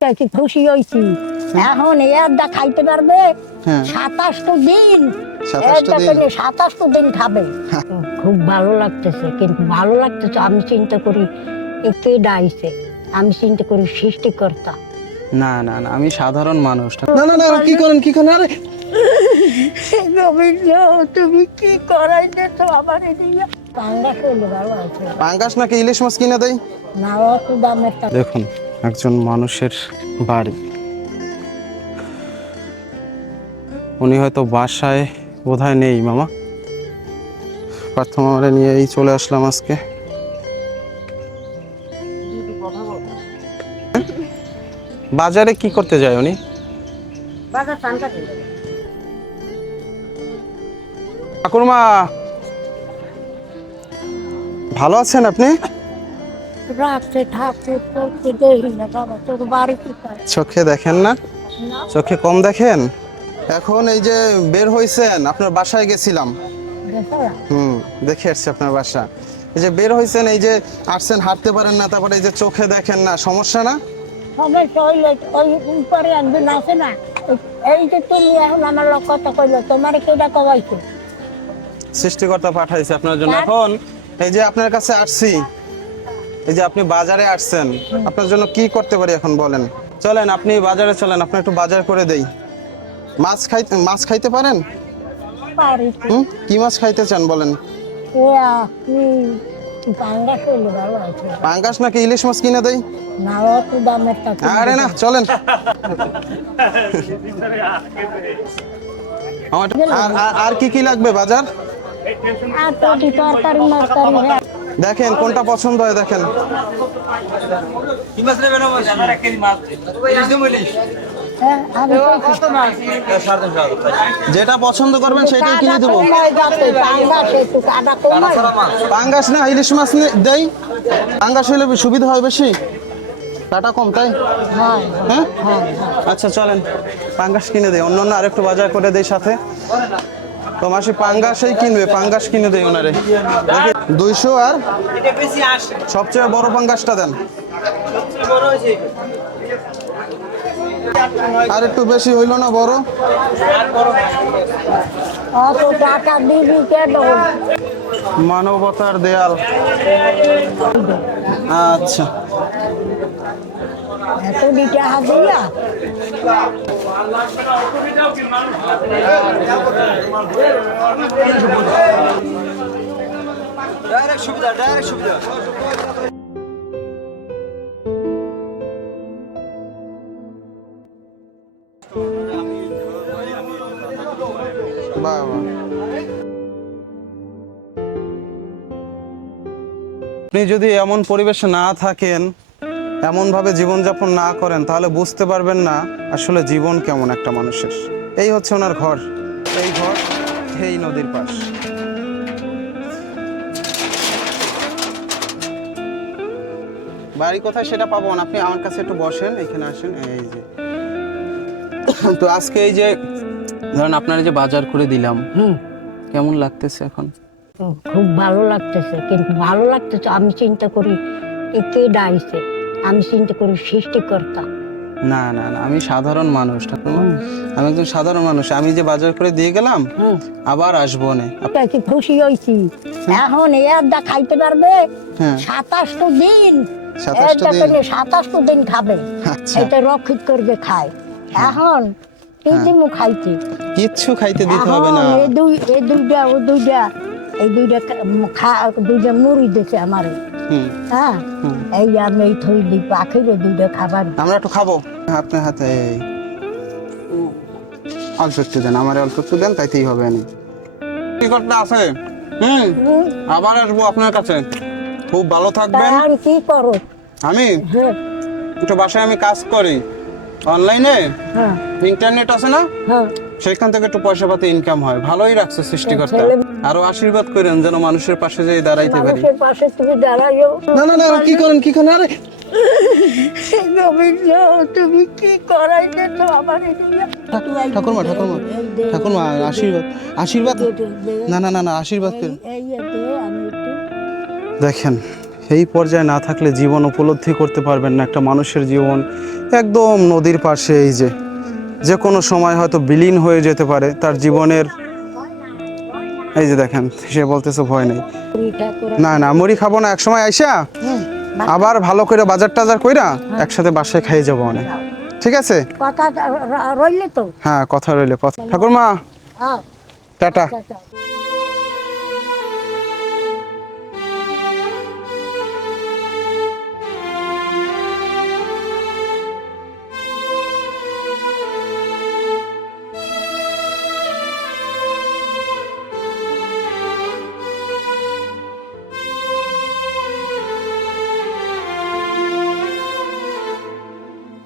কি খুশি হয়েছি এখন এরটা খাইতে পারবে হ্যাঁ। সাতাশটো দিন। 27টা দিন। সাতাশটো দিন খাবে। খুব ভালো লাগতেছে কিন্তু ভালো লাগতেছে আমি চিন্তা করি কে ডাইছে। আমি চিন্তা করি সৃষ্টিকর্তা। না না না আমি সাধারণ মানুষ। না না না কি করেন কি করেন? আরে! তুমি কি করাইতেছো আমার এদিকে? পাঙ্গাস নাকি ইলিশ মাছ কিনে দেয়? না অত দামের দেখুন একজন মানুষের বাড়ি। উনি হয়তো বাসায় বোধহয় নেই মামা। প্রথম আমরা নিয়ে এই চলে আসলাম আজকে। বাজারে কি করতে যায় উনি। ঠাকুরমা ভালো আছেন আপনি? রাত্রে করতে দেখি না বাবা তোর বাড়ি কোথায়? চোখে দেখেন না? চোখে কম দেখেন? এখন এই যে বের হয়েছেন আপনার বাসায় গেছিলাম। হুম দেখে আসছি আপনার বাসা। এই যে বের হয়েছেন এই যে আসছেন হাঁটতে পারেন না তারপরে এই যে চোখে দেখেন না সমস্যা না? সমস্যা হইলে ওই উপরে একদিন আছে না। এই- এই যে তুমি এখন আমার লোক কইলো তোমার কেটা কবাইছো সৃষ্টিকর্তা পাঠাইছে আপনার জন্য। এখন এই যে আপনার কাছে আসছি এই যে আপনি বাজারে আসছেন আপনার জন্য কি করতে পারি এখন বলেন? চলেন আপনি বাজারে চলেন আপনি একটু বাজার করে দেই। মাছ খাইতে মাছ খাইতে পারেন? পারি। হুম? কি মাছ খাইতে চান বলেন? পাঙ্গাস নাকি ইলিশ মাছ কিনে দেই? আরে না চলেন। আর- কি কি লাগবে বাজার? তরকারি দেখেন কোনটা পছন্দ হয় দেখেন। হ্যাঁ। যেটা পছন্দ করবেন সেটাই কিনে দেবো। পাঙ্গাস না ইলিশ মাছ নে- দেই। পাঙ্গাস হলে সুবিধা হয় বেশি। টাটা কম তাই? হ্যাঁ, হ্যাঁ? হ্যাঁ, আচ্ছা চলেন। পাঙ্গাস কিনে দেয় অন্য অন্য আরেকটু বাজার করে দেই সাথে। তো মাসি পাঙ্গাসই কিনবে পাঙ্গাস কিনে দেই ওনারে। দেখি দুইশো আর সবচেয়ে বড় পাঙ্গাসটা দেন। আর একটু বেশি হইল না বড়? দিবি কেন? মানবতার দেয়াল। আচ্ছা। এত দিটা আপনি যদি এমন পরিবেশে না থাকেন এমনভাবে জীবনযাপন না করেন তাহলে বুঝতে পারবেন না আসলে জীবন কেমন একটা মানুষের। এই হচ্ছে ওনার ঘর। এই ঘর এই নদীর পাশ। বাড়ি কোথায় সেটা পাবো না আপনি আমার কাছে একটু বসেন এখানে আসেন এই যে। তো আজকে এই যে ধরেন আপনার এই যে বাজার করে দিলাম হুম। কেমন লাগতেছে এখন? খুব ভালো লাগতেছে কিন্তু ভালো লাগতেছে আমি চিন্তা করি কে ডাইছে? আমি চিন্তা করি সৃষ্টিকর্তা। না না না আমি সাধারণ মানুষ ঠাকুমা আমি একজন সাধারণ মানুষ। আমি যে বাজার করে দিয়ে গেলাম আবার আসব নে। কি খুশি হয়েছি এখন এরটা খাইতে পারবে? হ্যাঁ। সাতাশটো দিন। 27টা এরটা দিন? সাতাশটো দিন খাবে। আচ্ছা। এটা রক্ষিত করবে খায়। এখন কি দিমু খাইতে কিচ্ছু খাইতে দিতে হবে না। এই দুই এই দুইটা ও দুইটা। এই দুইটা খা- দুইটা মুড়ি দিছে আমারে। হ্যাঁ? এই আমি এই থই দিই পাখিরে দুইটা খাবার। আমরা একটু খাব। আপনার হাতে অল্প একটু দেন আমার অল্প একটু দেন তাইতেই হবে আমি করতে আছে? হুম? আবার আসব আপনার কাছে। খুব ভালো থাকবেন। এখন কি করো? আমি? হ্যাঁ। একটু বাসায় আমি কাজ করি। অনলাইনে? হ্যাঁ। ইন্টারনেট আছে না? হ্যাঁ। সেখান থেকে একটু পয়সা পাতি ইনকাম হয়। ভালোই রাখছে সৃষ্টিকর্তা। আরও আশীর্বাদ করেন যেন মানুষের পাশে যেয়ে দাঁড়াইতে পারি। মানুষের পাশে তুমি দাঁড়াইও। না না না কি করেন কি করেন আরে! রবীন্দ্র তুমি কি করাইতেছো আমার ঠাকুরমা ঠাকুরমা ঠাকুরমা আশীর্বাদ আশীর্বাদ। না না না না আশীর্বাদ করেন। দেখেন এই পর্যায়ে না থাকলে জীবন উপলব্ধি করতে পারবেন না একটা মানুষের জীবন একদম নদীর পাশে এই যে। যে কোনো সময় হয়তো বিলীন হয়ে যেতে পারে তার জীবনের এই যে দেখেন সে বলতেছে ভয় নেই। না না মুড়ি খাব না একসময় আইসা আবার ভালো করে বাজার টাজার কইরা একসাথে বাসায় খাইয়ে যাব অনেক। ঠিক আছে? কথা রইলে তো। হ্যাঁ কথা রইলে কথা ঠাকুরমা। হ্যাঁ। টাটা।